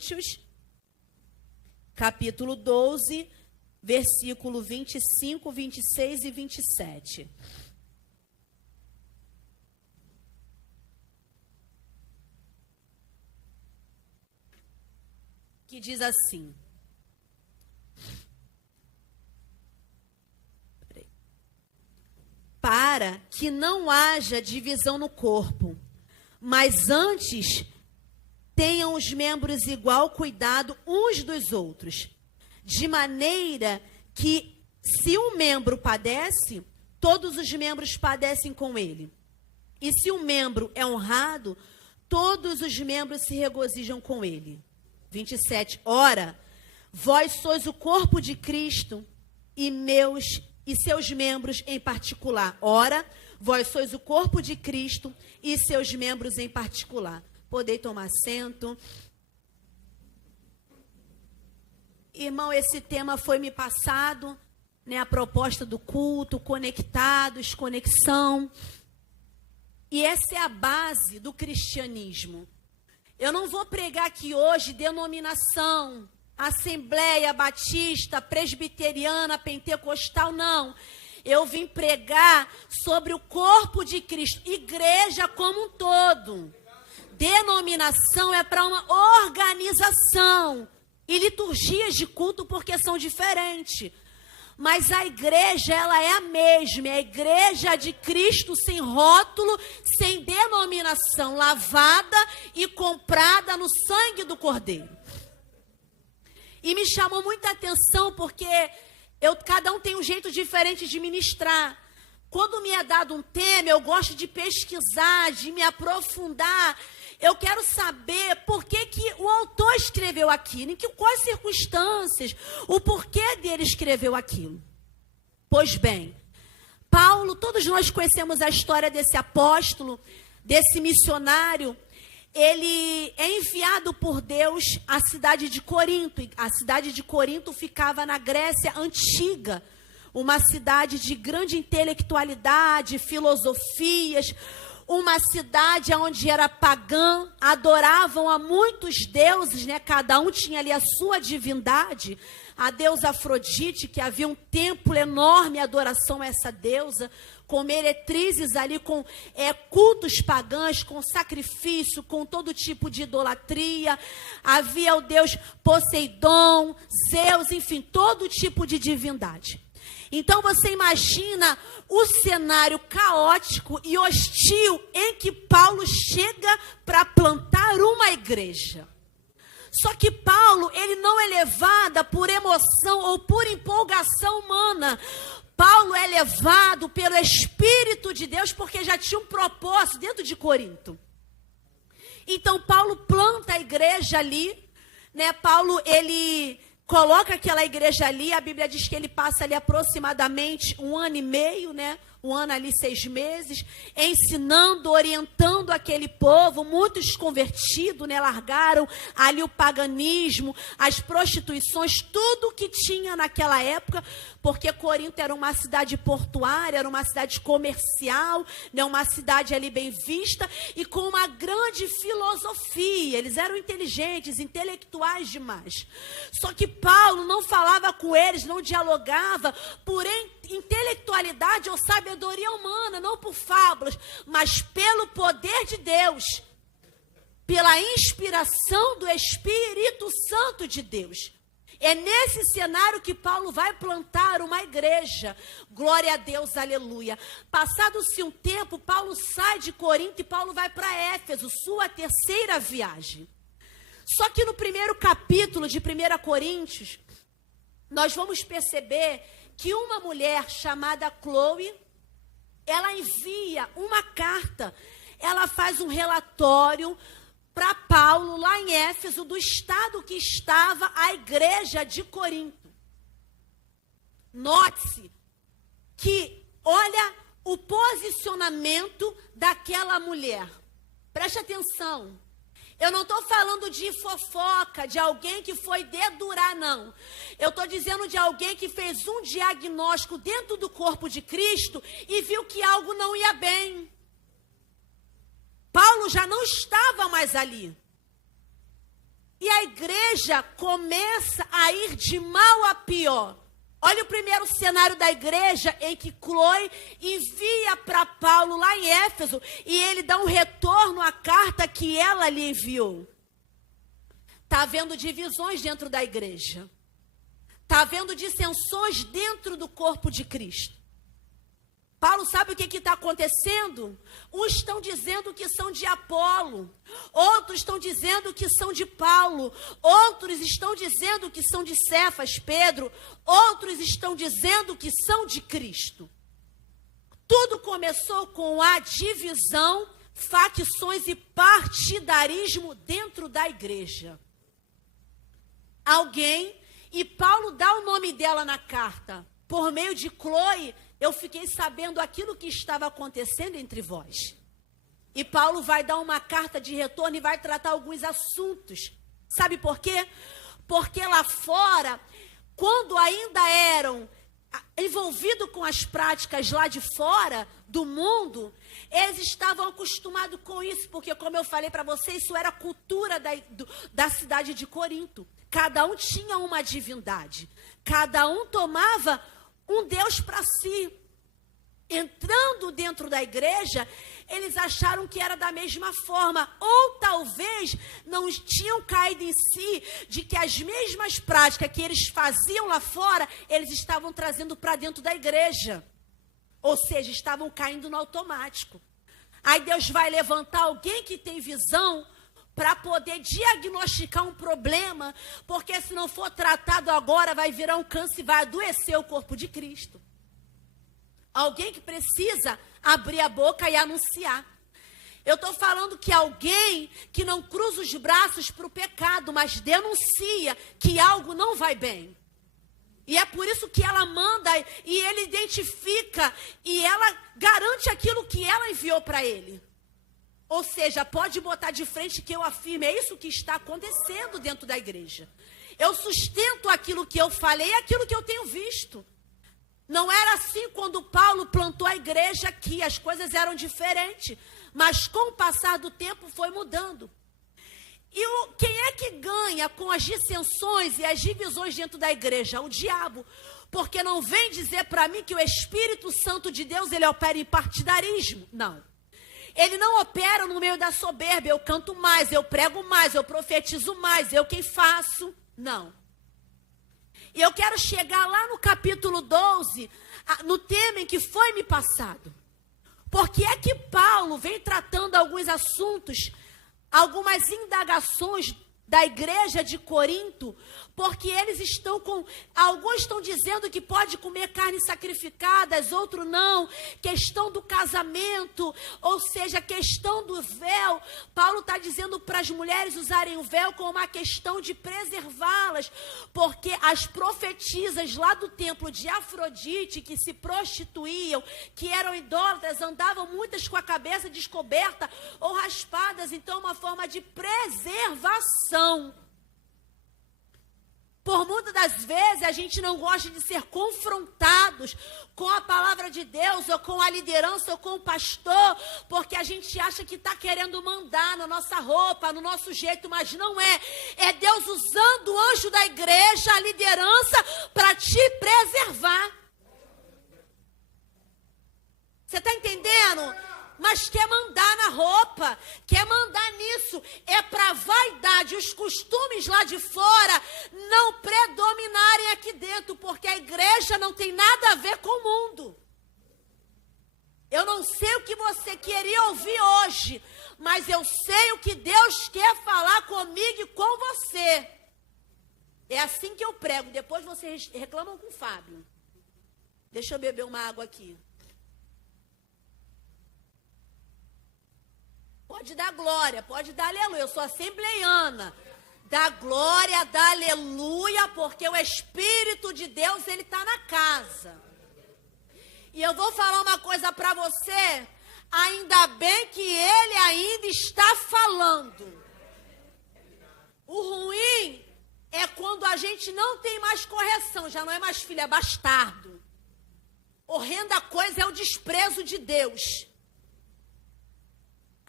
Coríntios, capítulo 12, versículo 25, 26 e 27. Que diz assim: para que não haja divisão no corpo, mas antes tenham os membros igual cuidado uns dos outros, de maneira que, se um membro padece, todos os membros padecem com ele. E se um membro é honrado, todos os membros se regozijam com ele. 27. Ora, vós sois o corpo de Cristo e seus membros em particular. Ora, vós sois o corpo de Cristo e seus membros em particular. Podei tomar assento. Irmão, esse tema foi me passado, né, a proposta do culto, conectados, conexão. E essa é a base do cristianismo. Eu não vou pregar aqui hoje denominação, Assembleia Batista, Presbiteriana, Pentecostal, não. Eu vim pregar sobre o corpo de Cristo, igreja como um todo. Denominação é para uma organização e liturgias de culto porque são diferentes. Mas a igreja, ela é a mesma, é a igreja de Cristo sem rótulo, sem denominação, lavada e comprada no sangue do Cordeiro. E me chamou muita atenção porque cada um tem um jeito diferente de ministrar. Quando me é dado um tema, eu gosto de pesquisar, de me aprofundar. Eu quero saber por que o autor escreveu aquilo, quais circunstâncias, o porquê dele escreveu aquilo. Pois bem, Paulo, todos nós conhecemos a história desse apóstolo, desse missionário. Ele é enviado por Deus à cidade de Corinto. A cidade de Corinto ficava na Grécia Antiga, uma cidade de grande intelectualidade, filosofias, uma cidade onde era pagã, adoravam a muitos deuses, né? Cada um tinha ali a sua divindade. A deusa Afrodite, que havia um templo enorme em adoração a essa deusa, com meretrizes ali, com cultos pagãos, com sacrifício, com todo tipo de idolatria. Havia o deus Poseidon, Zeus, enfim, todo tipo de divindade. Então você imagina o cenário caótico e hostil em que Paulo chega para plantar uma igreja. Só que Paulo, ele não é levado por emoção ou por empolgação humana. Paulo é levado pelo Espírito de Deus porque já tinha um propósito dentro de Corinto. Então Paulo planta a igreja ali, né? Paulo, ele coloca aquela igreja ali, a Bíblia diz que ele passa ali aproximadamente 1 ano e meio, né? 1 ano ali, 6 meses, ensinando, orientando aquele povo, muitos convertidos, né? Largaram ali o paganismo, as prostituições, tudo que tinha naquela época, porque Corinto era uma cidade portuária, era uma cidade comercial, né? Uma cidade ali bem vista e com uma grande filosofia. Eles eram inteligentes, intelectuais demais. Só que Paulo não falava com eles, não dialogava por intelectualidade ou sabedoria humana, não por fábulas, mas pelo poder de Deus, pela inspiração do Espírito Santo de Deus. É nesse cenário que Paulo vai plantar uma igreja. Glória a Deus, aleluia. Passado-se um tempo, Paulo sai de Corinto e Paulo vai para Éfeso, sua terceira viagem. Só que no primeiro capítulo de 1 Coríntios, nós vamos perceber que uma mulher chamada Chloe, ela envia uma carta, ela faz um relatório para Paulo, lá em Éfeso, do estado que estava a igreja de Corinto. Note-se que, olha o posicionamento daquela mulher. Preste atenção. Eu não estou falando de fofoca, de alguém que foi dedurar, não. Eu estou dizendo de alguém que fez um diagnóstico dentro do corpo de Cristo e viu que algo não ia bem. Paulo já não estava mais ali. E a igreja começa a ir de mal a pior. Olha o primeiro cenário da igreja em que Cloe envia para Paulo lá em Éfeso e ele dá um retorno à carta que ela lhe enviou. Está havendo divisões dentro da igreja. Está havendo dissensões dentro do corpo de Cristo. Paulo sabe o que está acontecendo? Uns estão dizendo que são de Apolo, outros estão dizendo que são de Paulo, outros estão dizendo que são de Cefas, Pedro, outros estão dizendo que são de Cristo. Tudo começou com a divisão, facções e partidarismo dentro da igreja. Alguém, e Paulo dá o nome dela na carta, por meio de Cloe, eu fiquei sabendo aquilo que estava acontecendo entre vós. E Paulo vai dar uma carta de retorno e vai tratar alguns assuntos. Sabe por quê? Porque lá fora, quando ainda eram envolvidos com as práticas lá de fora do mundo, eles estavam acostumados com isso, porque como eu falei para vocês, isso era a cultura da cidade de Corinto. Cada um tinha uma divindade. Cada um tomava um Deus para si. Entrando dentro da igreja, eles acharam que era da mesma forma. Ou talvez não tinham caído em si de que as mesmas práticas que eles faziam lá fora, eles estavam trazendo para dentro da igreja. Ou seja, estavam caindo no automático. Aí Deus vai levantar alguém que tem visão para poder diagnosticar um problema, porque se não for tratado agora, vai virar um câncer e vai adoecer o corpo de Cristo. Alguém que precisa abrir a boca e anunciar. Eu estou falando que alguém que não cruza os braços para o pecado, mas denuncia que algo não vai bem. E é por isso que ela manda e ele identifica e ela garante aquilo que ela enviou para ele. Ou seja, pode botar de frente que eu afirmo, é isso que está acontecendo dentro da igreja. Eu sustento aquilo que eu falei, aquilo que eu tenho visto. Não era assim quando Paulo plantou a igreja aqui, as coisas eram diferentes. Mas com o passar do tempo foi mudando. E quem é que ganha com as dissensões e as divisões dentro da igreja? O diabo. Porque não vem dizer para mim que o Espírito Santo de Deus, ele opera em partidarismo. Não. Ele não opera no meio da soberba, eu canto mais, eu prego mais, eu profetizo mais, eu quem faço. Não. E eu quero chegar lá no capítulo 12, no tema em que foi me passado. Porque é que Paulo vem tratando alguns assuntos, algumas indagações da igreja de Corinto, porque eles estão com, alguns estão dizendo que pode comer carne sacrificada, outros não, questão do casamento, ou seja, questão do véu. Paulo está dizendo para as mulheres usarem o véu como uma questão de preservá-las, porque as profetisas lá do templo de Afrodite, que se prostituíam, que eram idólatras, andavam muitas com a cabeça descoberta ou raspadas, então uma forma de preservação. Por muitas das vezes a gente não gosta de ser confrontados com a palavra de Deus, ou com a liderança, ou com o pastor, porque a gente acha que está querendo mandar na nossa roupa, no nosso jeito, mas não é. É Deus usando o anjo da igreja, a liderança, para te preservar. Você está entendendo? Mas quer mandar na roupa, quer mandar nisso. É para a vaidade, os costumes lá de fora não predominarem aqui dentro, porque a igreja não tem nada a ver com o mundo. Eu não sei o que você queria ouvir hoje, mas eu sei o que Deus quer falar comigo e com você. É assim que eu prego. Depois vocês reclamam com o Fábio. Deixa eu beber uma água aqui. Pode dar glória, pode dar aleluia. Eu sou assembleiana. Dá glória, dá aleluia, porque o Espírito de Deus, ele está na casa. E eu vou falar uma coisa para você. Ainda bem que ele ainda está falando. O ruim é quando a gente não tem mais correção. Já não é mais filho, é bastardo. Horrenda coisa é o desprezo de Deus.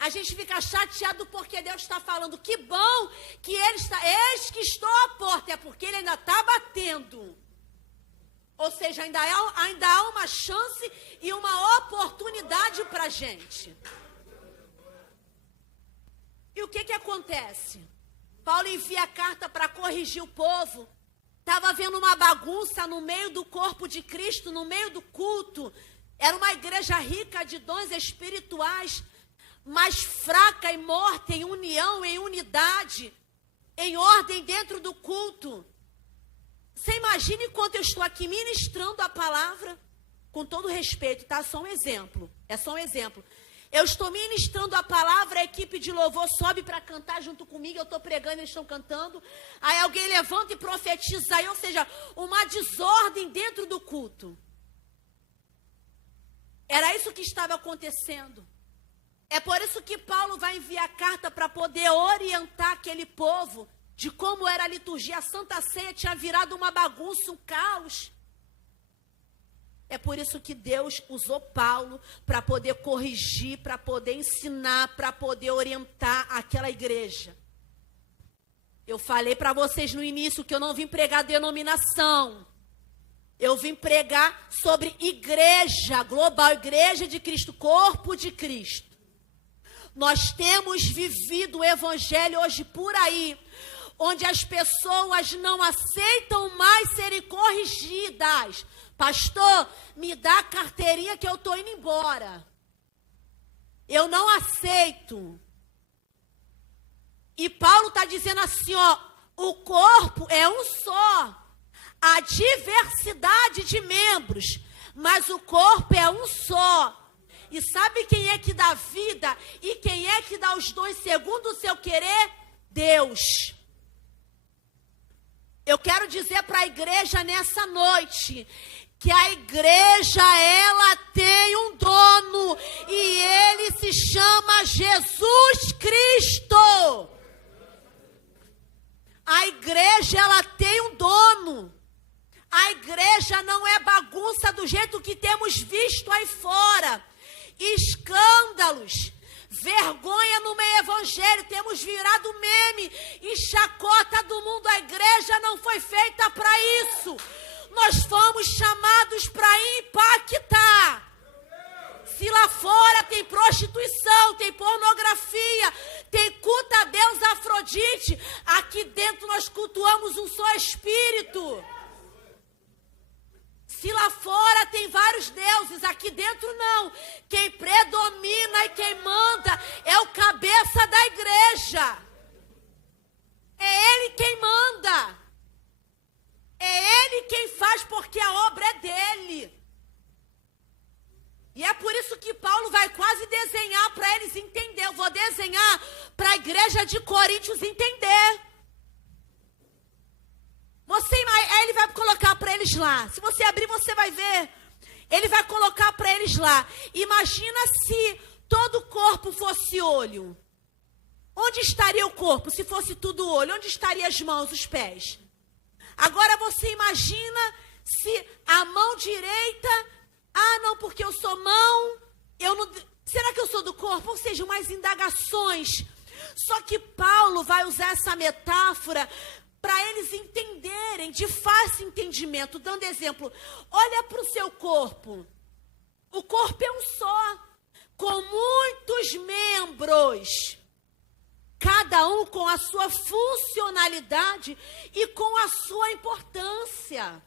A gente fica chateado porque Deus está falando, que bom que Ele está, eis que estou à porta, é porque Ele ainda está batendo. Ou seja, ainda há uma chance e uma oportunidade para a gente. E o que acontece? Paulo envia a carta para corrigir o povo. Estava havendo uma bagunça no meio do corpo de Cristo, no meio do culto. Era uma igreja rica de dons espirituais, mas fraca e morta em união, em unidade, em ordem dentro do culto. Você imagina enquanto eu estou aqui ministrando a palavra, com todo respeito, tá? Só um exemplo, é só um exemplo. Eu estou ministrando a palavra, a equipe de louvor sobe para cantar junto comigo, eu estou pregando, eles estão cantando. Aí alguém levanta e profetiza, aí, ou seja, uma desordem dentro do culto. Era isso que estava acontecendo. É por isso que Paulo vai enviar carta para poder orientar aquele povo de como era a liturgia. A Santa Ceia tinha virado uma bagunça, um caos. É por isso que Deus usou Paulo para poder corrigir, para poder ensinar, para poder orientar aquela igreja. Eu falei para vocês no início que eu não vim pregar denominação. Eu vim pregar sobre igreja global, igreja de Cristo, corpo de Cristo. Nós temos vivido o evangelho hoje por aí, onde as pessoas não aceitam mais serem corrigidas. Pastor, me dá a carteirinha que eu estou indo embora. Eu não aceito. E Paulo está dizendo assim, ó, o corpo é um só. Há diversidade de membros, mas o corpo é um só. E sabe quem é que dá vida e quem é que dá os dons segundo o seu querer? Deus. Eu quero dizer para a igreja nessa noite que a igreja, ela tem um dono e ele se chama Jesus Cristo. A igreja, ela tem um dono. A igreja não é bagunça do jeito que temos visto aí fora. Escândalos, vergonha no meio evangélico, temos virado meme e chacota do mundo. A igreja não foi feita para isso. Nós fomos chamados para impactar. Se lá fora tem prostituição, tem pornografia, tem culto a Deus Afrodite, aqui dentro nós cultuamos um só Espírito. Se lá fora tem vários deuses, aqui dentro não. Quem predomina e quem manda é o cabeça da igreja. É ele quem manda. É ele quem faz, porque a obra é dele. E é por isso que Paulo vai quase desenhar para eles entender. Eu vou desenhar para a igreja de Coríntios entender. Aí ele vai colocar para eles lá. Se você abrir, você vai ver. Ele vai colocar para eles lá. Imagina se todo o corpo fosse olho. Onde estaria o corpo se fosse tudo olho? Onde estariam as mãos, os pés? Agora você imagina se a mão direita... Ah, não, porque eu sou mão... Eu não, será que eu sou do corpo? Ou seja, umas indagações. Só que Paulo vai usar essa metáfora para eles entenderem, de fácil entendimento, dando exemplo. Olha para o seu corpo. O corpo é um só, com muitos membros, cada um com a sua funcionalidade e com a sua importância.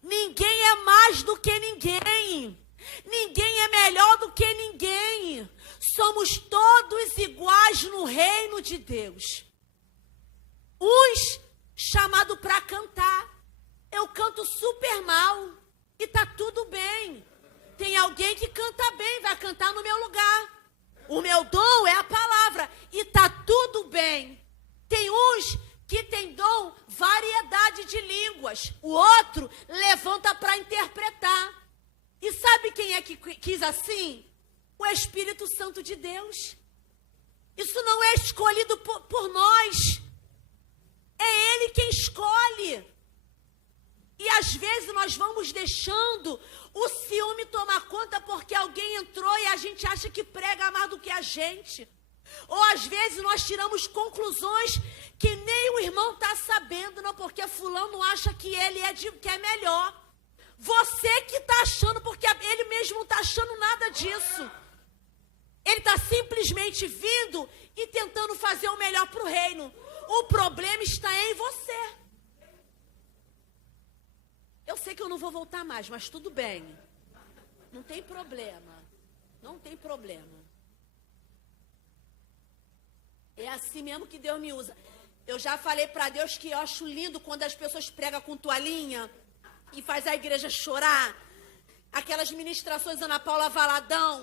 Ninguém é mais do que ninguém. Ninguém é melhor do que ninguém. Somos todos iguais no reino de Deus. Uns chamados para cantar. Eu canto super mal e tá tudo bem. Tem alguém que canta bem, vai cantar no meu lugar. O meu dom é a palavra e tá tudo bem. Tem uns que tem dom, variedade de línguas. O outro levanta para interpretar. E sabe quem é que quis assim? O Espírito Santo de Deus. Isso não é escolhido por nós. É Ele quem escolhe. E às vezes nós vamos deixando o ciúme tomar conta porque alguém entrou e a gente acha que prega mais do que a gente. Ou às vezes nós tiramos conclusões que nem o irmão está sabendo, não, porque fulano acha que ele que é melhor. Você que está achando, porque ele mesmo não está achando nada disso. Ele está simplesmente vindo e tentando fazer o melhor para o reino. O problema está em você. Eu sei que eu não vou voltar mais, mas tudo bem. Não tem problema. Não tem problema. É assim mesmo que Deus me usa. Eu já falei para Deus que eu acho lindo quando as pessoas pregam com toalhinha e faz a igreja chorar. Aquelas ministrações Ana Paula Valadão.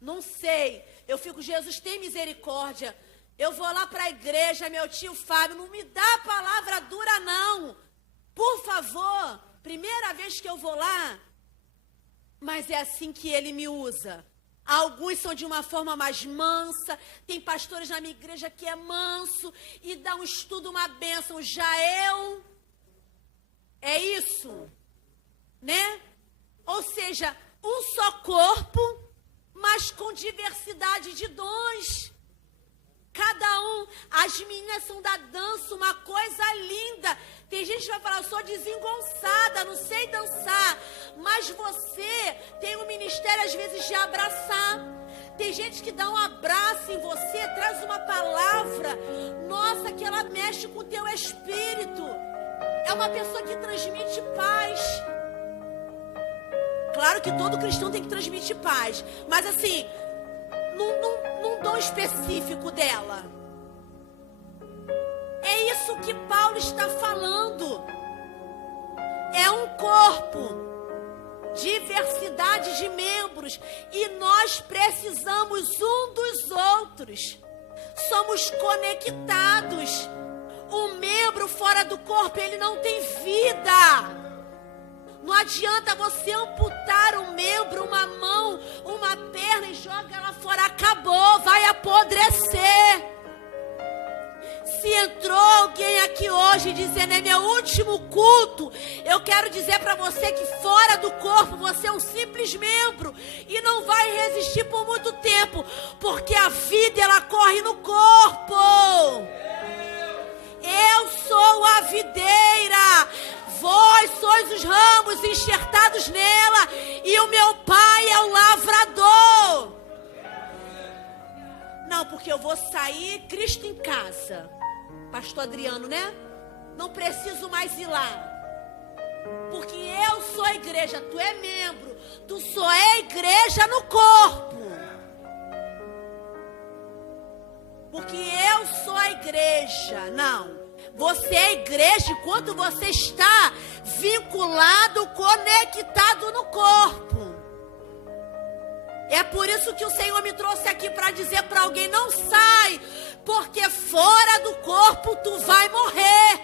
Não sei. Eu fico, Jesus, tem misericórdia. Eu vou lá para a igreja, meu tio Fábio, não me dá palavra dura, não. Por favor, primeira vez que eu vou lá. Mas é assim que ele me usa. Alguns são de uma forma mais mansa. Tem pastores na minha igreja que é manso e dá um estudo, uma bênção. Já eu... É isso, né? Ou seja, um só corpo, mas com diversidade de dons. Cada um, as meninas são da dança, uma coisa linda. Tem gente que vai falar, eu sou desengonçada, não sei dançar. Mas você tem um ministério, às vezes, de abraçar. Tem gente que dá um abraço em você, traz uma palavra. Nossa, que ela mexe com o teu espírito. É uma pessoa que transmite paz. Claro que todo cristão tem que transmitir paz. Mas assim, num dom específico dela. É isso que Paulo está falando. É um corpo, diversidade de membros, e nós precisamos um dos outros. Somos conectados. Um membro fora do corpo, ele não tem vida. Não adianta você amputar um membro, uma mão, uma perna e joga ela fora. Acabou, vai apodrecer. Se entrou alguém aqui hoje dizendo, é meu último culto, eu quero dizer para você que fora do corpo você é um simples membro e não vai resistir por muito tempo, porque a vida ela corre no corpo. Eu sou a videira, vós sois os ramos enxertados nela, e o meu pai é o lavrador. Não, porque eu vou sair, Cristo em casa. Pastor Adriano, né? Não preciso mais ir lá. Porque eu sou a igreja, tu é membro, tu só é igreja no corpo. Porque eu sou a igreja. Não. Você é a igreja enquanto você está vinculado, conectado no corpo. É por isso que o Senhor me trouxe aqui para dizer para alguém, não sai, porque fora do corpo tu vai morrer.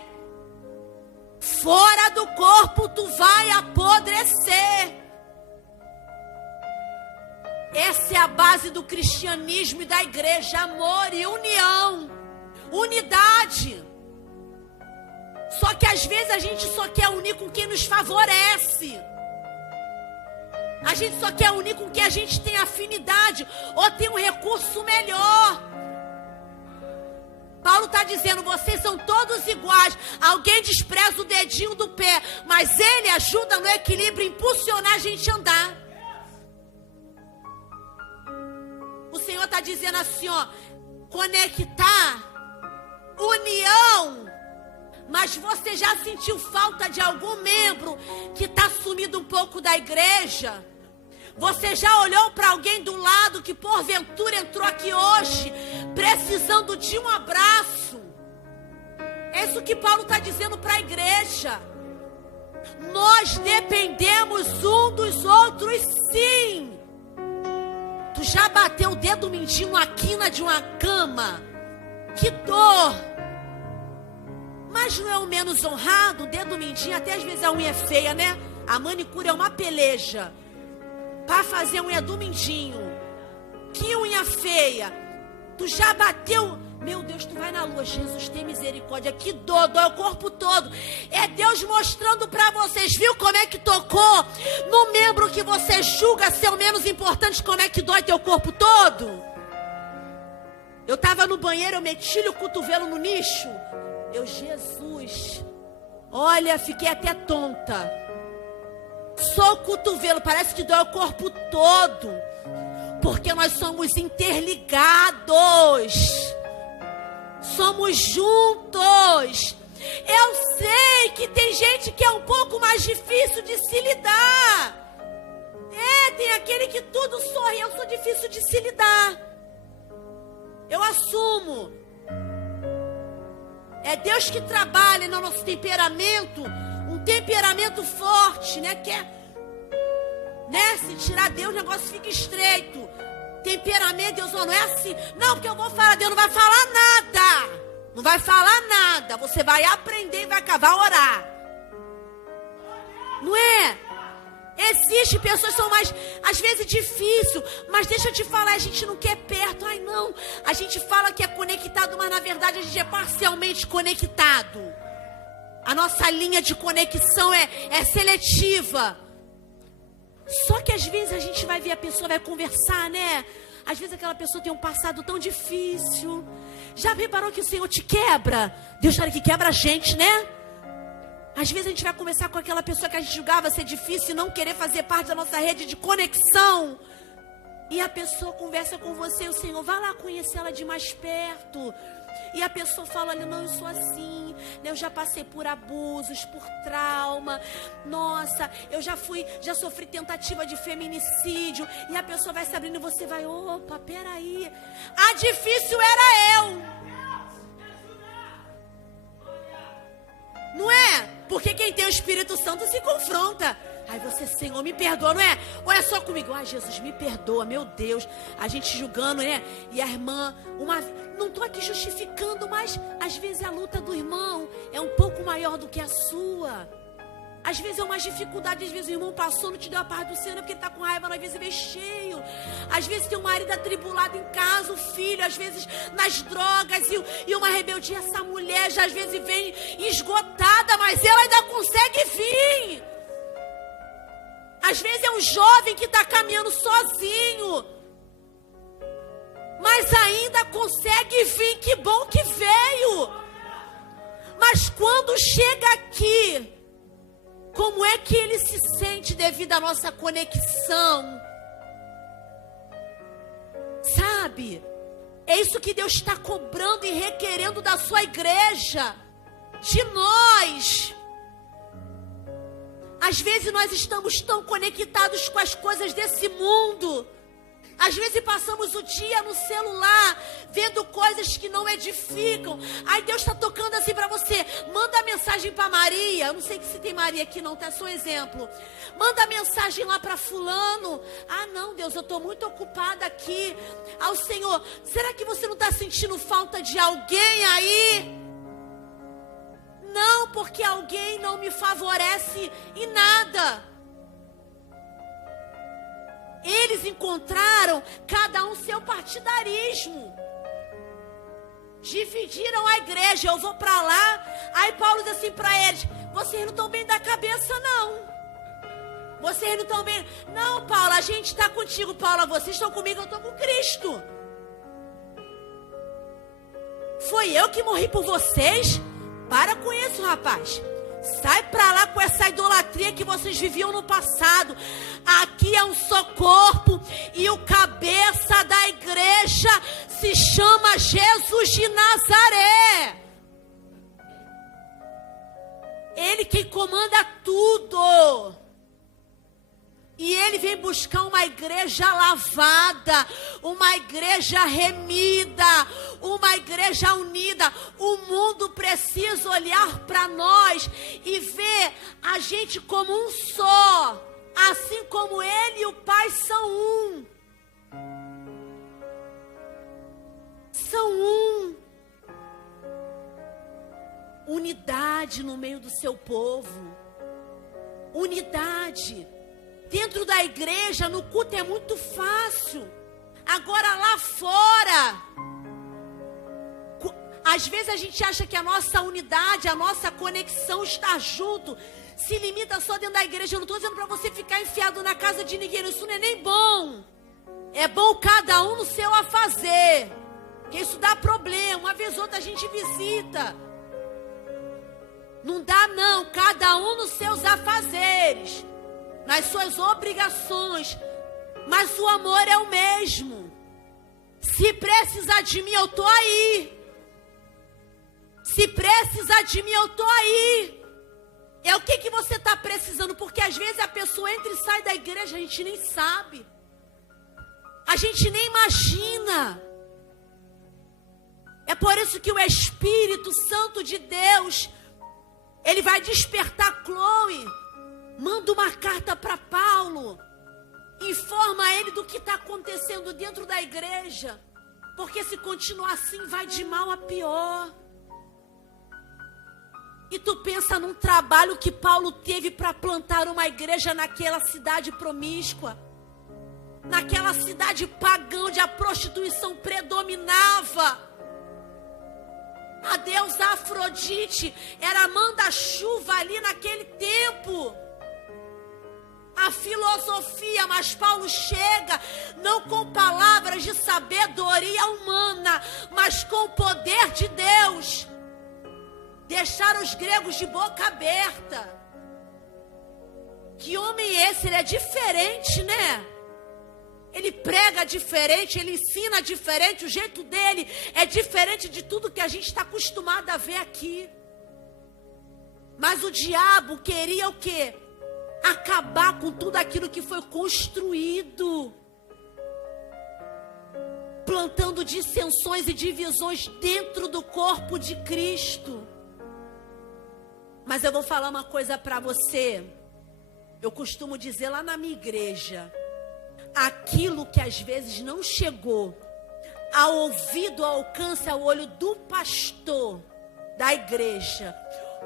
Fora do corpo tu vai apodrecer. Essa é a base do cristianismo e da igreja, amor e união, unidade. Só que às vezes a gente só quer unir com quem nos favorece. A gente só quer unir com quem a gente tem afinidade ou tem um recurso melhor. Paulo está dizendo, vocês são todos iguais. Alguém despreza o dedinho do pé, mas ele ajuda no equilíbrio, impulsionar a gente a andar. O Senhor está dizendo assim, ó, conectar, união. Mas você já sentiu falta de algum membro que está sumido um pouco da igreja? Você já olhou para alguém do lado que porventura entrou aqui hoje, precisando de um abraço? É isso que Paulo está dizendo para a igreja. Nós dependemos um dos outros, sim. Tu já bateu o dedo mindinho na quina de uma cama? Que dor! Mas não é o menos honrado, o dedo mindinho, até às vezes a unha é feia, né? A manicure é uma peleja para fazer a unha do mindinho. Que unha feia! Tu já bateu, Meu Deus, tu vai na lua. Jesus, tem misericórdia. Que dor, dói o corpo todo. É Deus mostrando para vocês. Viu como é que tocou no membro que você julga ser o menos importante? Como é que dói teu corpo todo? Eu estava no banheiro, eu meti o cotovelo no nicho. Jesus, olha, fiquei até tonta. Só o cotovelo, parece que dói o corpo todo. Porque nós somos interligados. Somos juntos. Eu sei que tem gente que é um pouco mais difícil de se lidar. Tem aquele que tudo sorri. Eu sou difícil de se lidar. Eu assumo. É Deus que trabalha no nosso temperamento. Um temperamento forte, né? Que é, se tirar Deus, o negócio fica estreito. Temperamento, Deus não é assim. Não, porque eu vou falar, Deus não vai falar nada. Não vai falar nada. Você vai aprender e vai orar. Não é? Existem pessoas que são mais, às vezes, difícil. Mas deixa eu te falar, a gente não quer perto. Ai, não. A gente fala que é conectado, mas na verdade a gente é parcialmente conectado. A nossa linha de conexão é seletiva. Só que às vezes a gente vai ver a pessoa, vai conversar, né? Às vezes aquela pessoa tem um passado tão difícil. Já reparou que o Senhor te quebra? Deus sabe que quebra a gente, né? Às vezes a gente vai conversar com aquela pessoa que a gente julgava ser difícil e não querer fazer parte da nossa rede de conexão. E a pessoa conversa com você e o Senhor vai lá conhecer ela de mais perto. E a pessoa fala, olha, não, eu sou assim, eu já passei por abusos, por trauma, nossa, eu já sofri tentativa de feminicídio. E a pessoa vai se abrindo e você vai, opa, peraí, a difícil era eu. Não é? Porque quem tem o Espírito Santo se confronta. Aí você, Senhor, me perdoa, não é? Ou é só comigo? Ai, Jesus, me perdoa, meu Deus. A gente julgando, né? E a irmã, não estou aqui justificando, mas às vezes a luta do irmão é um pouco maior do que a sua. Às vezes é uma dificuldade, às vezes o irmão passou, não te deu a paz do Senhor, porque ele está com raiva, às vezes vem cheio. Às vezes tem um marido atribulado em casa, o filho, às vezes nas drogas e uma rebeldia. Essa mulher já às vezes vem esgotada, mas ela ainda consegue vir. Às vezes é um jovem que está caminhando sozinho, mas ainda consegue vir. Que bom que veio. Mas quando chega aqui, como é que ele se sente devido à nossa conexão? Sabe? É isso que Deus está cobrando e requerendo da sua igreja, de nós. Às vezes nós estamos tão conectados com as coisas desse mundo. Às vezes passamos o dia no celular, vendo coisas que não edificam. Aí Deus está tocando assim para você. Manda mensagem para Maria. Eu não sei se tem Maria aqui não, tá? Só um exemplo. Manda mensagem lá para fulano. Ah não, Deus, eu estou muito ocupada aqui. Ao Senhor, será que você não está sentindo falta de alguém aí? Não, porque alguém não me favorece em nada. Eles encontraram cada um seu partidarismo. Dividiram a igreja. Eu vou para lá. Aí Paulo diz assim para eles: vocês não estão bem da cabeça, não. Vocês não estão bem. Não, Paulo, a gente está contigo. Paulo, vocês estão comigo, eu estou com Cristo. Foi eu que morri por vocês? Para com isso, rapaz. Sai pra lá com essa idolatria que vocês viviam no passado. Aqui é um só corpo e o cabeça da igreja se chama Jesus de Nazaré. Ele quem comanda tudo. E ele vem buscar uma igreja lavada, uma igreja remida, uma igreja unida. O mundo precisa olhar para nós e ver a gente como um só, assim como ele e o Pai são um. São um. Unidade no meio do seu povo. Unidade. Dentro da igreja, no culto é muito fácil. Agora lá fora, Às vezes a gente acha que a nossa unidade, a nossa conexão, estar junto, se limita só dentro da igreja. Eu não estou dizendo para você ficar enfiado na casa de ninguém. Isso não é nem bom. É bom cada um no seu afazer. Porque isso dá problema. Uma vez ou outra a gente visita. Não dá não. Cada um nos seus afazeres. Nas suas obrigações. Mas o amor é o mesmo. Se precisar de mim, eu estou aí. Se precisar de mim, eu estou aí. É o que você está precisando. Porque às vezes a pessoa entra e sai da igreja, a gente nem sabe. A gente nem imagina. É por isso que o Espírito Santo de Deus, ele vai despertar Chloe. Manda uma carta para Paulo. Informa ele do que está acontecendo dentro da igreja. Porque se continuar assim, vai de mal a pior. E tu pensa num trabalho que Paulo teve para plantar uma igreja naquela cidade promíscua. Naquela cidade pagã onde a prostituição predominava. A deusa Afrodite era a manda-chuva ali naquele tempo. A filosofia, mas Paulo chega não com palavras de sabedoria humana, mas com o poder de Deus. Deixaram os gregos de boca aberta. Que homem é esse? Ele é diferente, né? Ele prega diferente, ele ensina diferente, o jeito dele é diferente de tudo que a gente está acostumado a ver aqui. Mas o diabo queria o quê? Acabar com tudo aquilo que foi construído. Plantando dissensões e divisões dentro do corpo de Cristo. Mas eu vou falar uma coisa para você. Eu costumo dizer lá na minha igreja. Aquilo que às vezes não chegou ao ouvido, ao alcance, ao olho do pastor da igreja.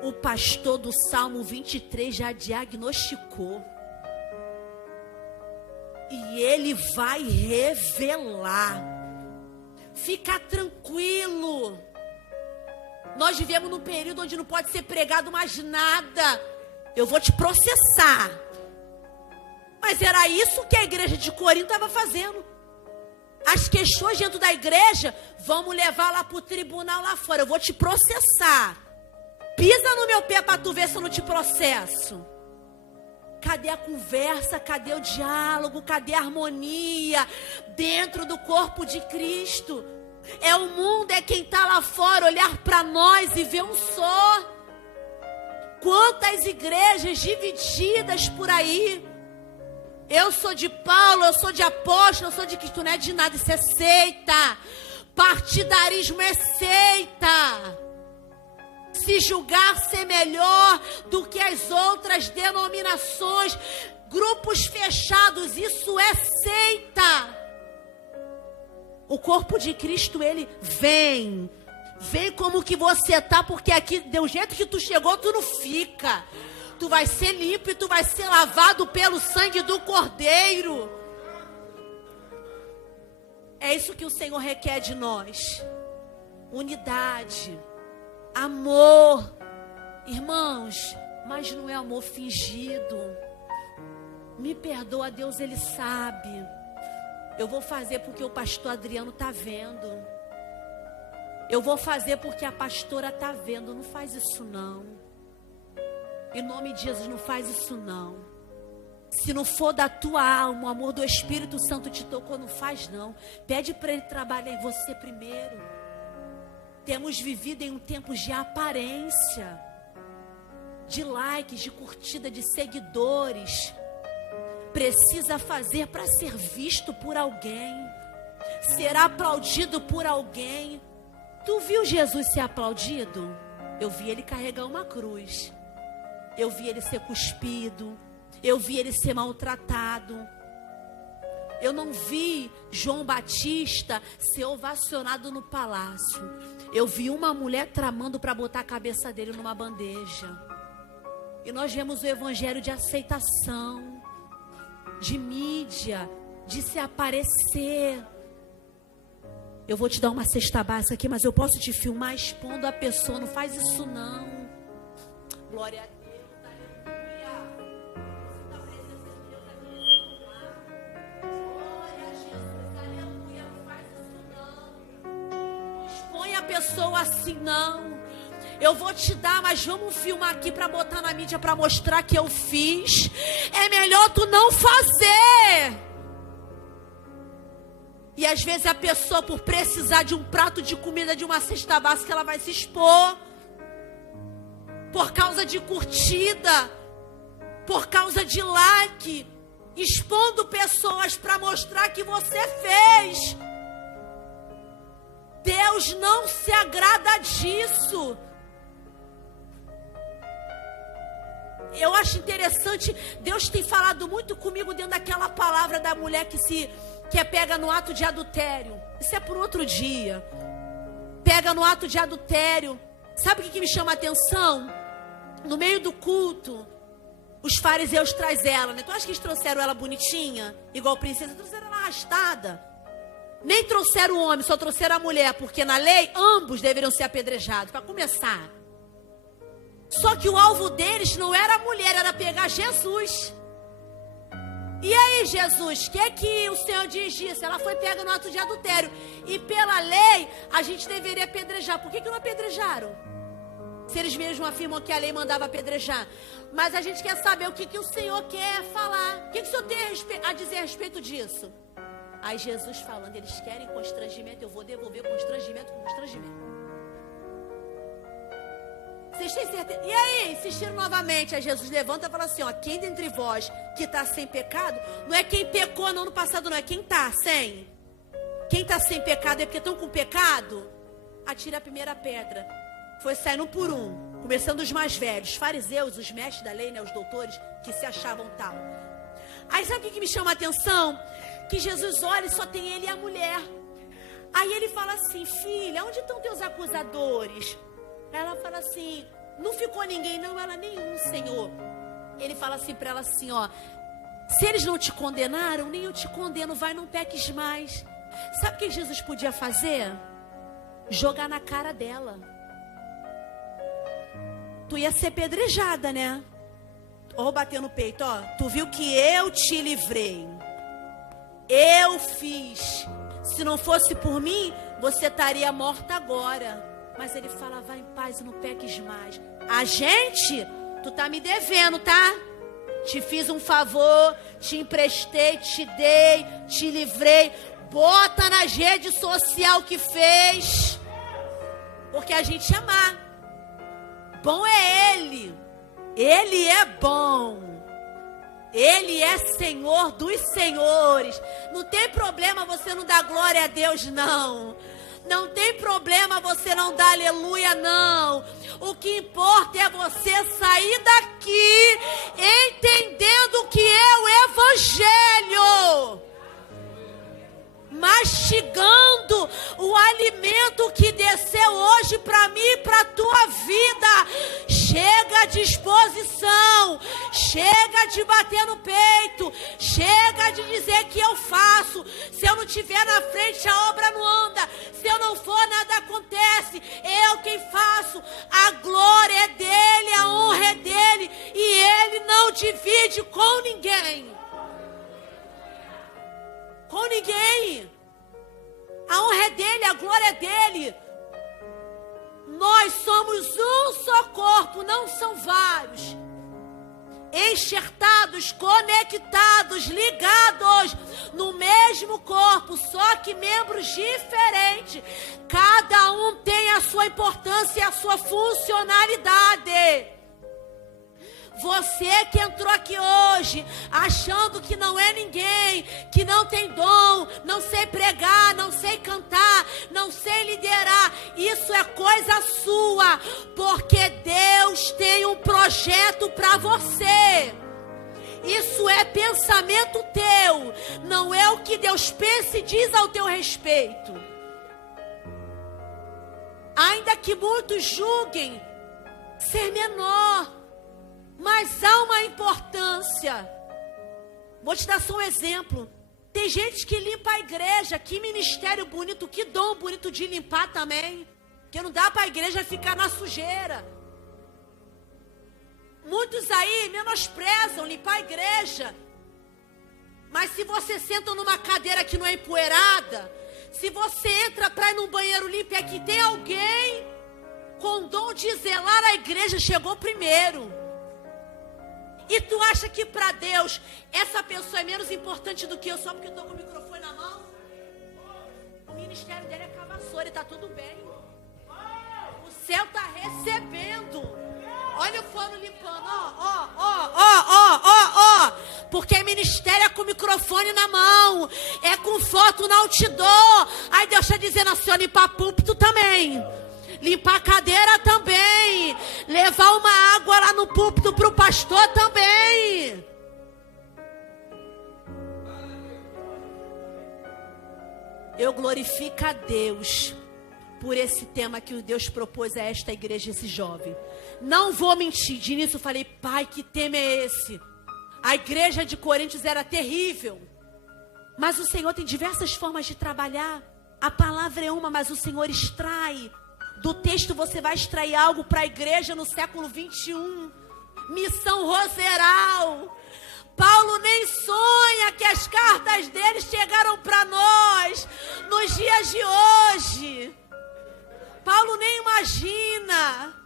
O pastor do Salmo 23 já diagnosticou. E ele vai revelar. Fica tranquilo. Nós vivemos num período onde não pode ser pregado mais nada. Eu vou te processar. Mas era isso que a igreja de Corinto estava fazendo. As questões dentro da igreja, vamos levar lá para o tribunal lá fora. Eu vou te processar. Pisa no meu pé para tu ver se eu não te processo. Cadê a conversa? Cadê o diálogo? Cadê a harmonia dentro do corpo de Cristo? É o mundo, é quem está lá fora olhar para nós e ver um só. Quantas igrejas divididas por aí. Eu sou de Paulo, eu sou de apóstolo, eu sou de Cristo. Não é de nada, isso é seita. Partidarismo é seita. Se julgar ser melhor do que as outras denominações, grupos fechados, isso é seita. O corpo de Cristo, ele vem como que você tá, porque aqui, do jeito que tu chegou, tu não fica. Tu vai ser limpo e tu vai ser lavado pelo sangue do Cordeiro. É isso que o Senhor requer de nós. Unidade. Amor. Irmãos, mas não é amor fingido. Me perdoa, Deus, Ele sabe. Eu vou fazer porque o pastor Adriano está vendo. Eu vou fazer porque a pastora está vendo. Não faz isso não. Em nome de Jesus, não faz isso não. Se não for da tua alma, o amor do Espírito Santo te tocou, não faz não. Pede para Ele trabalhar em você primeiro. Temos vivido em um tempo de aparência, de likes, de curtida, de seguidores. Precisa fazer para ser visto por alguém, ser aplaudido por alguém. Tu viu Jesus ser aplaudido? Eu vi Ele carregar uma cruz. Eu vi Ele ser cuspido. Eu vi Ele ser maltratado. Eu não vi João Batista ser ovacionado no palácio. Eu vi uma mulher tramando para botar a cabeça dele numa bandeja. E nós vemos o evangelho de aceitação, de mídia, de se aparecer. eu vou te dar uma cesta básica aqui, mas eu posso te filmar expondo a pessoa. Não faz isso não. Glória a Deus, aleluia. Você está presença de Deus aqui nesse lugar. Glória a Jesus, aleluia. Não faz isso não. Não expõe a pessoa assim não. Eu vou te dar, mas vamos filmar aqui para botar na mídia, para mostrar que eu fiz. É melhor tu não fazer. E às vezes a pessoa, por precisar de um prato de comida, de uma cesta básica, ela vai se expor. Por causa de curtida, por causa de like, expondo pessoas para mostrar que você fez. Deus não se agrada disso. Eu acho interessante, Deus tem falado muito comigo dentro daquela palavra da mulher que é pega no ato de adultério. Isso é por outro dia. Pega no ato de adultério. Sabe o que me chama a atenção? No meio do culto, os fariseus trazem ela, né? Tu acha que eles trouxeram ela bonitinha? Igual princesa, trouxeram ela arrastada. Nem trouxeram o homem, só trouxeram a mulher, porque na lei, ambos deveriam ser apedrejados, para começar. Só que o alvo deles não era a mulher, era pegar Jesus. E aí, Jesus, o que o Senhor diz disso? Ela foi pega no ato de adultério. E pela lei, a gente deveria apedrejar. Por que não apedrejaram? Se eles mesmos afirmam que a lei mandava apedrejar. Mas a gente quer saber o que o Senhor quer falar. O que o Senhor tem a dizer a respeito disso? Aí Jesus falando, eles querem constrangimento, eu vou devolver constrangimento com constrangimento. Vocês têm certeza? E aí, insistiram novamente. Aí Jesus levanta e fala assim, ó, quem dentre vós que está sem pecado, não é quem pecou não no passado, não, é quem está sem. Quem está sem pecado é porque estão com pecado? Atira a primeira pedra. Foi saindo um por um, começando os mais velhos, os fariseus, os mestres da lei, né, os doutores, que se achavam tal. Aí sabe o que me chama a atenção? Que Jesus olha e só tem ele e a mulher. Aí ele fala assim, filha, onde estão teus acusadores? Ela fala assim, não ficou ninguém não, ela nenhum, Senhor. Ele fala assim para ela assim, ó, se eles não te condenaram, nem eu te condeno, vai, não peques mais. Sabe o que Jesus podia fazer? Jogar na cara dela. Tu ia ser pedrejada, né? Ou bater no peito, ó, tu viu que eu te livrei. Eu fiz. Se não fosse por mim, você estaria morta agora. Mas ele fala, vai em paz e não peques mais. A gente, tu tá me devendo, tá? Te fiz um favor, te emprestei, te dei, te livrei. Bota nas redes sociais que fez. Porque a gente amar. Bom é Ele. Ele é bom. Ele é Senhor dos senhores. Não tem problema você não dar glória a Deus, não. Não tem problema você não dar aleluia, não. O que importa é você sair daqui entendendo que é o Evangelho. Mastigando o alimento que desceu hoje para mim e para a tua vida. Chega de exposição, chega de bater no peito, chega de dizer que eu faço. Se eu não estiver na frente, a obra não anda. Se eu não for, nada acontece. Eu quem faço, a glória é dele, a honra é dele, e ele não divide com ninguém. Com ninguém. A honra é dele, a glória é dele. Nós somos um só corpo, não são vários. Enxertados, conectados, ligados no mesmo corpo, só que membros diferentes. Cada um tem a sua importância e a sua funcionalidade. Você que entrou aqui hoje achando que não é ninguém, que não tem dom, não sei pregar, não sei cantar, não sei liderar, isso é coisa sua, porque Deus tem um projeto para você. Isso é pensamento teu, não é o que Deus pensa e diz ao teu respeito. Ainda que muitos julguem ser menor, mas há uma importância. Vou te dar só um exemplo. Tem gente que limpa a igreja, que ministério bonito, que dom bonito de limpar também. Que não dá para a igreja ficar na sujeira. Muitos aí menosprezam limpar a igreja. Mas se você senta numa cadeira que não é empoeirada, se você entra para ir num banheiro limpo, é que tem alguém com dom de zelar a igreja, chegou primeiro. E tu acha que para Deus essa pessoa é menos importante do que eu só porque eu estou com o microfone na mão? O ministério dele é com a vassoura e está tudo bem. O céu está recebendo. Olha o forno limpando, ó. Porque ministério é com o microfone na mão, é com foto no outdoor. Aí Deus está dizendo assim, ó, limpar púlpito também. Limpar a cadeira também. Levar uma água lá no púlpito para o pastor também. Eu glorifico a Deus por esse tema que o Deus propôs a esta igreja, esse jovem. Não vou mentir, de início eu falei, pai, que tema é esse? A igreja de Coríntios era terrível. Mas o Senhor tem diversas formas de trabalhar. A palavra é uma, mas o Senhor extrai. Do texto você vai extrair algo para a igreja no século 21. Missão Roseral. Paulo nem sonha que as cartas dele chegaram para nós nos dias de hoje. Paulo nem imagina.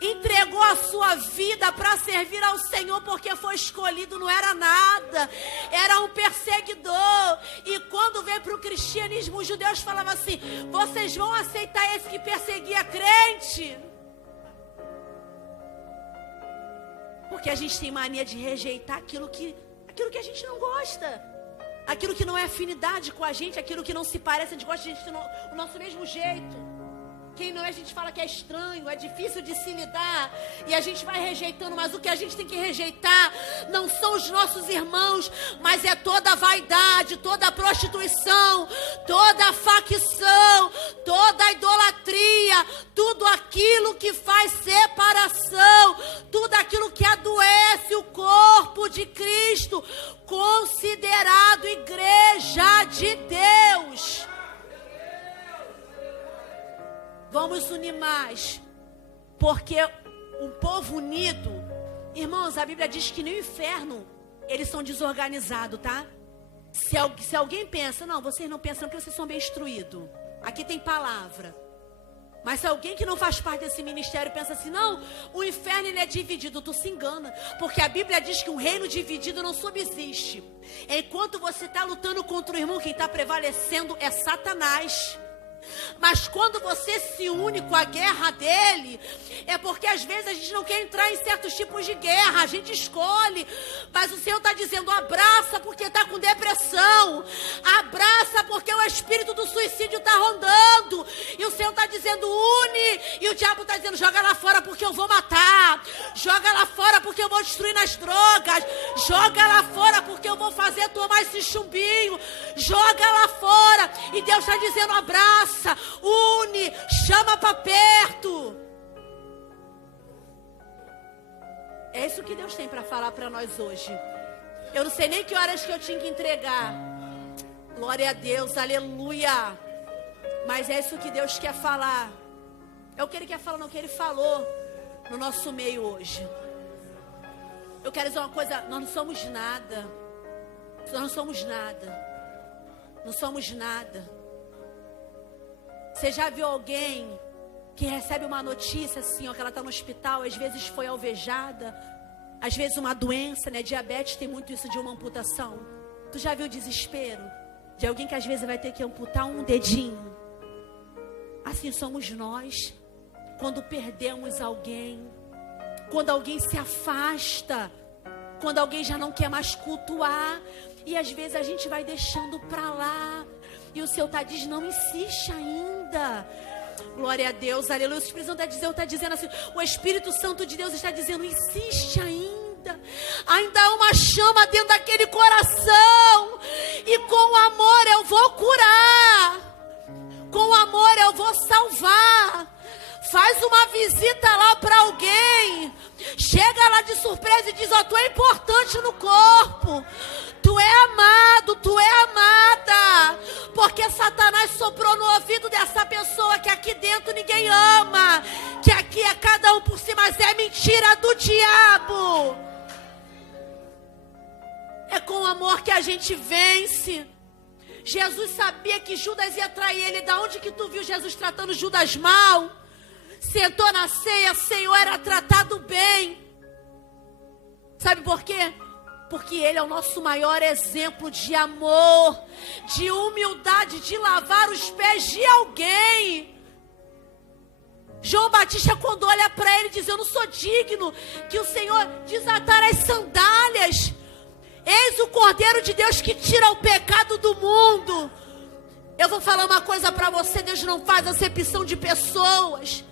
Entregou a sua vida para servir ao Senhor porque foi escolhido, não era nada. Era um perseguidor. E quando veio para o cristianismo, os judeus falavam assim, vocês vão aceitar esse que perseguia crente? Porque a gente tem mania de rejeitar aquilo que a gente não gosta. Aquilo que não é afinidade com a gente, aquilo que não se parece, a gente gosta de gente do nosso mesmo jeito. Quem não é, a gente fala que é estranho, é difícil de se lidar. E a gente vai rejeitando, mas o que a gente tem que rejeitar não são os nossos irmãos, mas é toda a vaidade, toda a prostituição, toda a facção, toda a idolatria, tudo aquilo que faz separação, tudo aquilo que adoece o corpo de Cristo, considerado igreja de Deus. Vamos unir mais, porque um povo unido, irmãos, a Bíblia diz que no inferno eles são desorganizados, tá? Se alguém pensa, não, vocês não pensam que vocês são bem instruídos, aqui tem palavra. Mas se alguém que não faz parte desse ministério pensa assim, não, o inferno ele é dividido, tu se engana. Porque a Bíblia diz que um reino dividido não subsiste. Enquanto você está lutando contra o irmão, quem está prevalecendo é Satanás. Mas quando você se une com a guerra dele, é porque às vezes a gente não quer entrar em certos tipos de guerra, a gente escolhe, mas o Senhor está dizendo, abraça porque está com depressão, abraça porque o espírito do suicídio está rondando, e o Senhor está dizendo, une, e o diabo está dizendo, joga lá fora porque eu vou matar, joga lá fora porque eu vou destruir nas drogas, joga lá fora porque eu vou fazer tomar esse chumbinho, joga lá fora, e Deus está dizendo, abraça, une, chama para perto. É isso que Deus tem para falar para nós hoje. Eu não sei nem que horas que eu tinha que entregar. Glória a Deus, aleluia. Mas é isso que Deus quer falar. É o que Ele quer falar, não o que Ele falou no nosso meio hoje. Eu quero dizer uma coisa, nós não somos nada. Nós não somos nada. Não somos nada. Você já viu alguém que recebe uma notícia assim, ó, que ela está no hospital, às vezes foi alvejada, às vezes uma doença, né? Diabetes tem muito isso de uma amputação. Tu já viu o desespero de alguém que às vezes vai ter que amputar um dedinho? Assim somos nós, quando perdemos alguém, quando alguém se afasta, quando alguém já não quer mais cultuar, e às vezes a gente vai deixando para lá. E o Senhor diz, não insiste ainda. Glória a Deus, aleluia. O Espírito Santo está dizendo assim, o Espírito Santo de Deus está dizendo, insiste ainda. Ainda há uma chama dentro daquele coração. E com o amor eu vou curar. Com o amor eu vou salvar. Faz uma visita lá para alguém. Chega lá de surpresa e diz, ó, tu é importante no corpo. Tu é amado, tu é diabo. É com amor que a gente vence. Jesus sabia que Judas ia trair ele. Da onde que tu viu Jesus tratando Judas mal? Sentou na ceia, Senhor, era tratado bem. Sabe por quê? Porque ele é o nosso maior exemplo de amor, de humildade, de lavar os pés de alguém. João Batista, quando olha para ele, diz: eu não sou digno que o Senhor desatar as sandálias. Eis o Cordeiro de Deus que tira o pecado do mundo. Eu vou falar uma coisa para você: Deus não faz acepção de pessoas.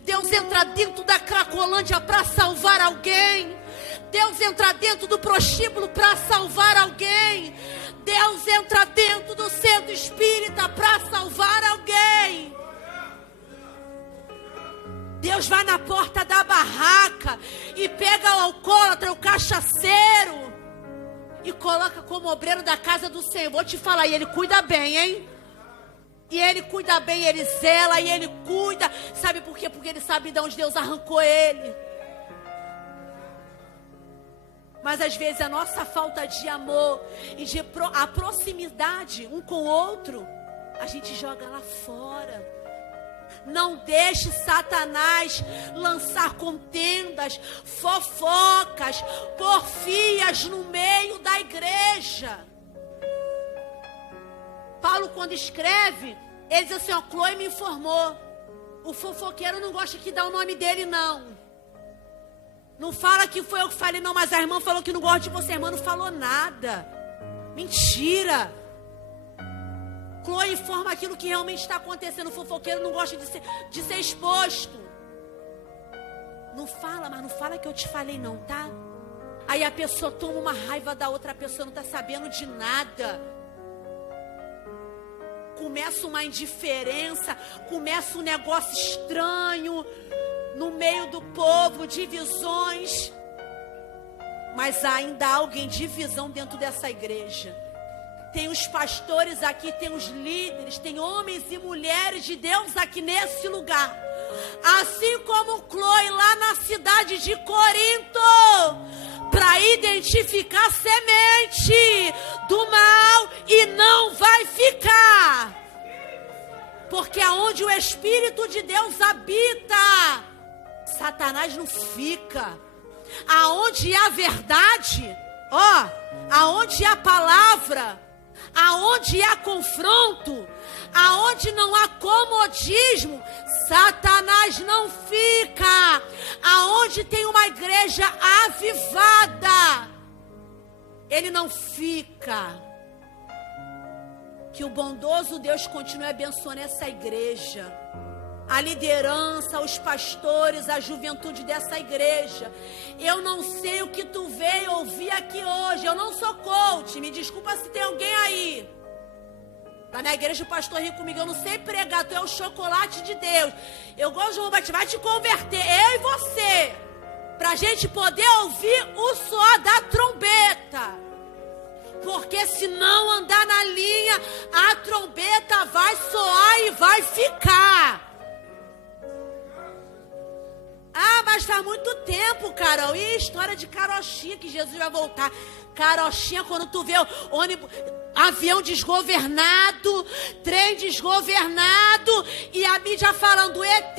Deus entra dentro da Cracolândia para salvar alguém. Deus entra dentro do prostíbulo para salvar alguém. Deus entra dentro do centro espírita para salvar alguém. Deus vai na porta da barraca e pega o alcoólatra, o cachaceiro, e coloca como obreiro da casa do Senhor. Vou te falar, e ele cuida bem, hein? E ele cuida bem, ele zela, e ele cuida. Sabe por quê? Porque ele sabe de onde Deus arrancou ele. Mas às vezes a nossa falta de amor e de a proximidade um com o outro, a gente joga lá fora. Não deixe Satanás lançar contendas, fofocas, porfias no meio da igreja. Paulo, quando escreve, ele diz assim: ó, Chloe me informou. O fofoqueiro não gosta que dá o nome dele, não. Não fala que foi eu que falei, não, mas a irmã falou que não gosta de você. A irmã não falou nada. Mentira. Chloe informa aquilo que realmente está acontecendo. O fofoqueiro não gosta de ser exposto. Não fala, mas não fala que eu te falei, não, tá? Aí a pessoa toma uma raiva da outra pessoa, não está sabendo de nada. Começa uma indiferença, começa um negócio estranho no meio do povo, divisões. Mas ainda há alguém de divisão dentro dessa igreja. Tem os pastores aqui, tem os líderes, tem homens e mulheres de Deus aqui nesse lugar. Assim como Chloe lá na cidade de Corinto, para identificar a semente do mal e não vai ficar. Porque aonde o Espírito de Deus habita, Satanás não fica. Aonde há verdade, aonde há palavra, aonde há confronto, aonde não há comodismo, Satanás não fica. Aonde tem uma igreja avivada, ele não fica. Que o bondoso Deus continue abençoando essa igreja, a liderança, os pastores, a juventude dessa igreja. Eu não sei o que tu veio ouvir aqui hoje. Eu não sou coach, me desculpa se tem alguém aí. Lá na igreja o pastor ri comigo: eu não sei pregar, tu é o chocolate de Deus. Eu gosto de João Batista, vai te converter, eu e você, pra gente poder ouvir o som da trombeta. Porque se não andar na linha, a trombeta vai soar e vai ficar. Ah, mas faz muito tempo, Carol. E a história de Carochinha, que Jesus vai voltar. Carochinha, quando tu vê o ônibus, avião desgovernado, trem desgovernado, e a mídia falando: o ET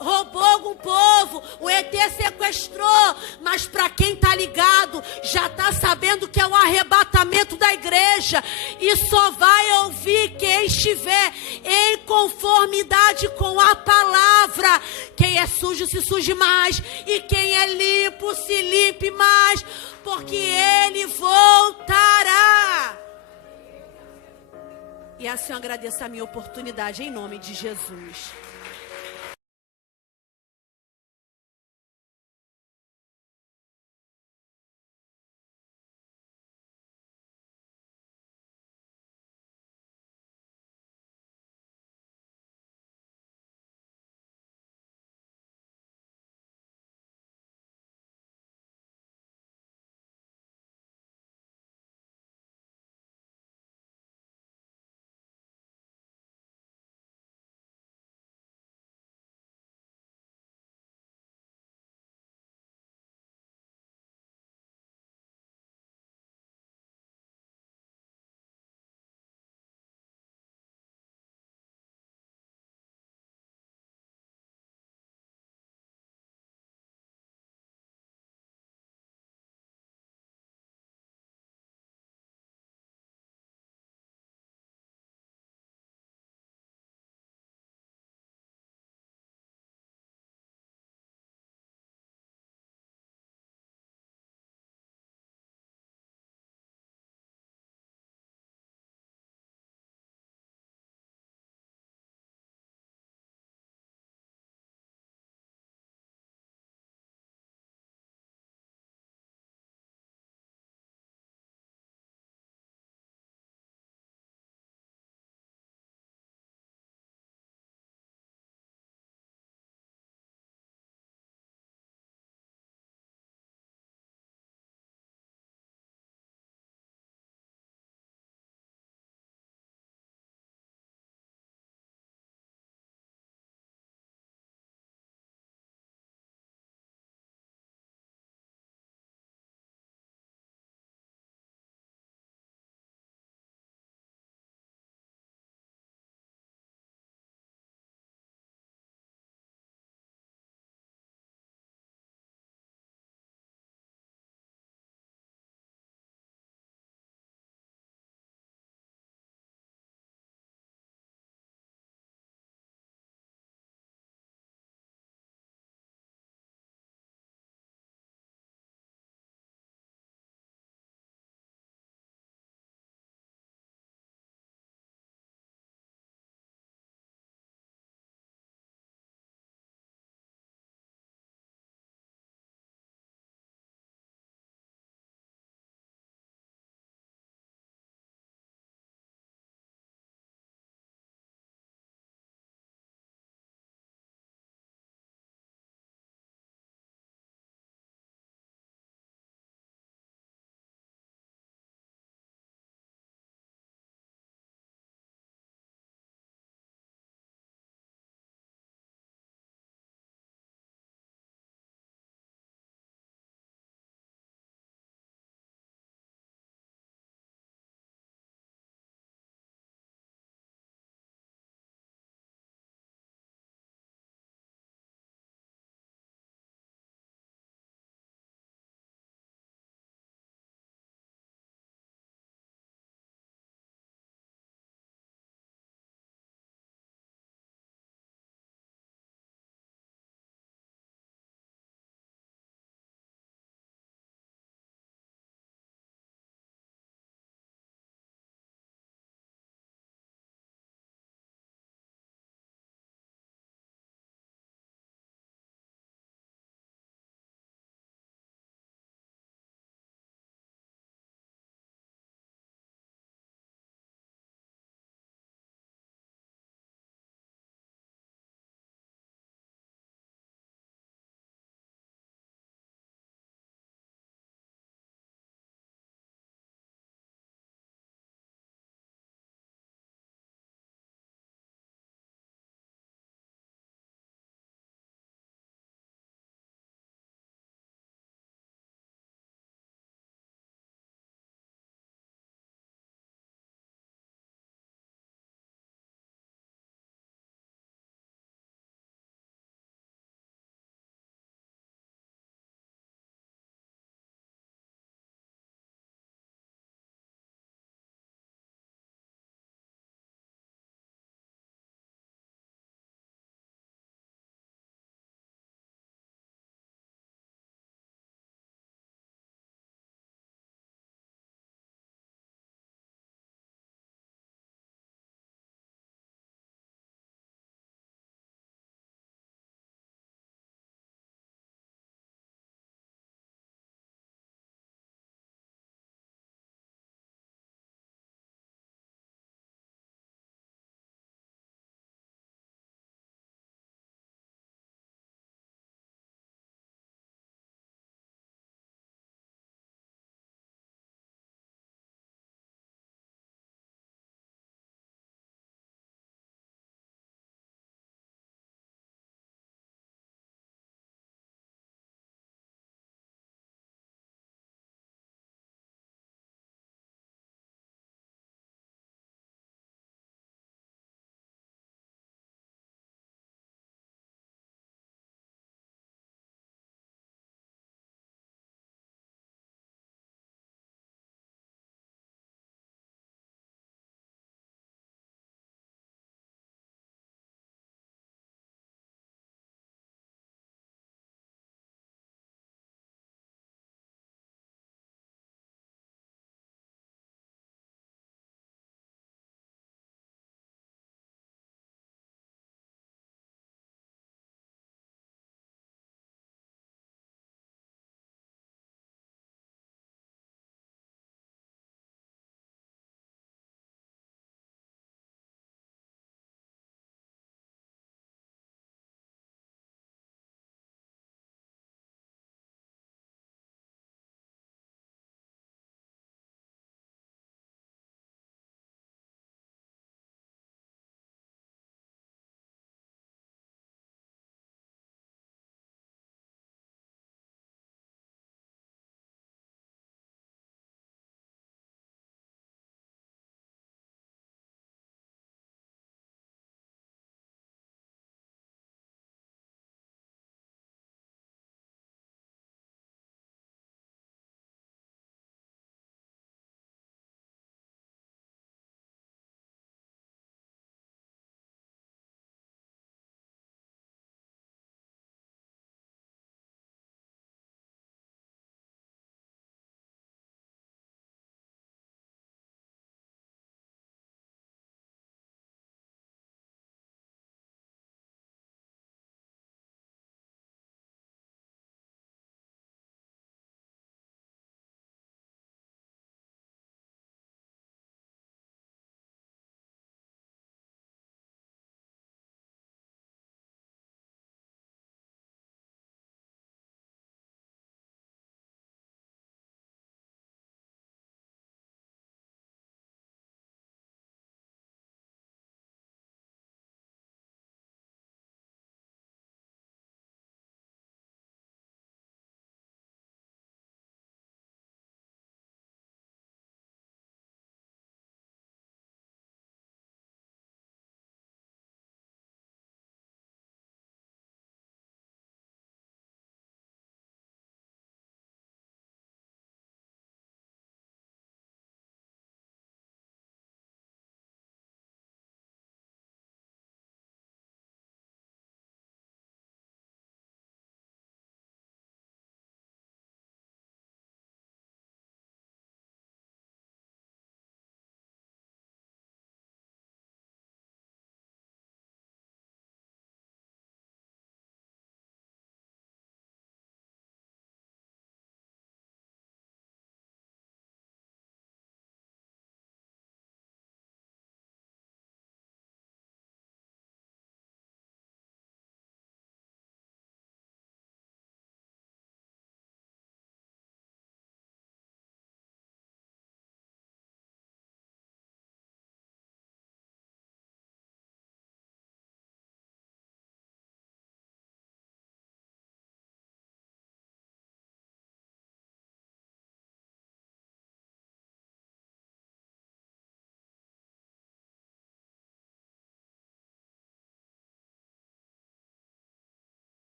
roubou algum povo, o ET sequestrou. Mas para quem tá ligado, já tá sabendo que é o arrebatamento da igreja. E só vai ouvir quem estiver em conformidade com a palavra. Quem é sujo se suje mais, e quem é limpo se limpe mais, porque ele voltará. E assim eu agradeço a minha oportunidade em nome de Jesus.